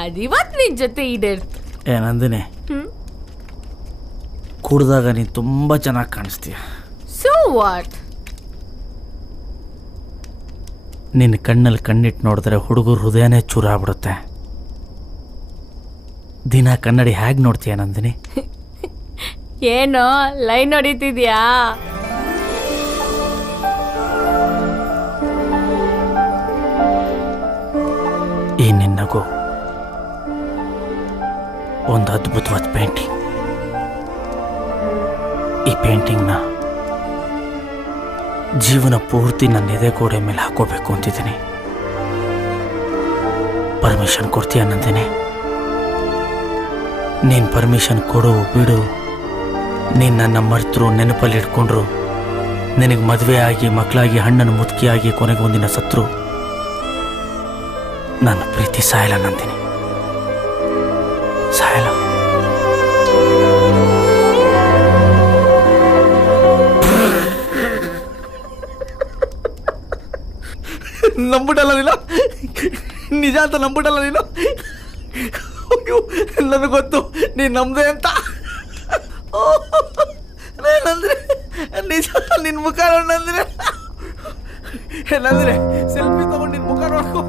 ಅದಿವತ್ತು ನಿನ್ ಜೊತೆ ಈಡೇರ್ತು. ಏನಂದಿನಿ, ಕುಡ್ದಾಗ ನೀನು ತುಂಬ ಚೆನ್ನಾಗಿ ಕಾಣಿಸ್ತೀಯ. So what? ನಿನ್ನ ಕಣ್ಣಲ್ಲಿ ಕಣ್ಣಿಟ್ಟು ನೋಡಿದ್ರೆ ಹುಡುಗರು ಹೃದಯನೇ ಚೂರಾಗ್ಬಿಡುತ್ತೆ. ದಿನ ಕನ್ನಡಿ ಹೇಗೆ ನೋಡ್ತೀಯ ನಂದಿನಿ? ಏನೋ ಲೈನ್ ಹೊಡಿತಿದ್ಯಾ? ಈ ನಿನ್ನಗೂ ಒಂದು ಅದ್ಭುತವಾದ ಪೇಂಟಿಂಗ್. ಈ ಪೇಂಟಿಂಗ್ನ ಜೀವನ ಪೂರ್ತಿ ನನ್ನ ಎದೆ ಗೋಡೆ ಮೇಲೆ ಹಾಕೋಬೇಕು ಅಂತಿದ್ದೀನಿ. ಪರ್ಮಿಷನ್ ಕೊಡ್ತೀಯ ನಂದಿನಿ? ನೀನು ಪರ್ಮಿಷನ್ ಕೊಡು ಬಿಡು. ನೀನು ನನ್ನ ಮರ್ತರು, ನೆನಪಲ್ಲಿ ಇಟ್ಕೊಂಡ್ರು, ನಿನಗೆ ಮದುವೆ ಆಗಿ ಮಕ್ಕಳಾಗಿ ಹಣ್ಣನ್ನು ಮುದುಕಿಯಾಗಿ ಕೊನೆಗೆ ಒಂದಿನ ಸತ್ರು, ನನ್ನ ಪ್ರೀತಿ ಸಾಯಲ್ಲ ನಂದಿನಿ, ಸಾಯಲ್ಲ. ನಂಬಿಡಲ್ಲ ನೀನು, ನಿಜ ಅಂತ ನಂಬಿಡಲ್ಲ ನೀನು. ನನಗೆ ಗೊತ್ತು ನೀನು ನಮ್ದೆ ಅಂತ. ಏನಂದ್ರೆ ನಿಜ, ನಿನ್ನ ಮುಖ ನೋಡಂದ್ರೆ ಏನಂದ್ರೆ ಸೆಲ್ಫಿ ತಗೊಂಡು ನಿನ್ನ ಮುಖ ನೋಡ್ಕೊ.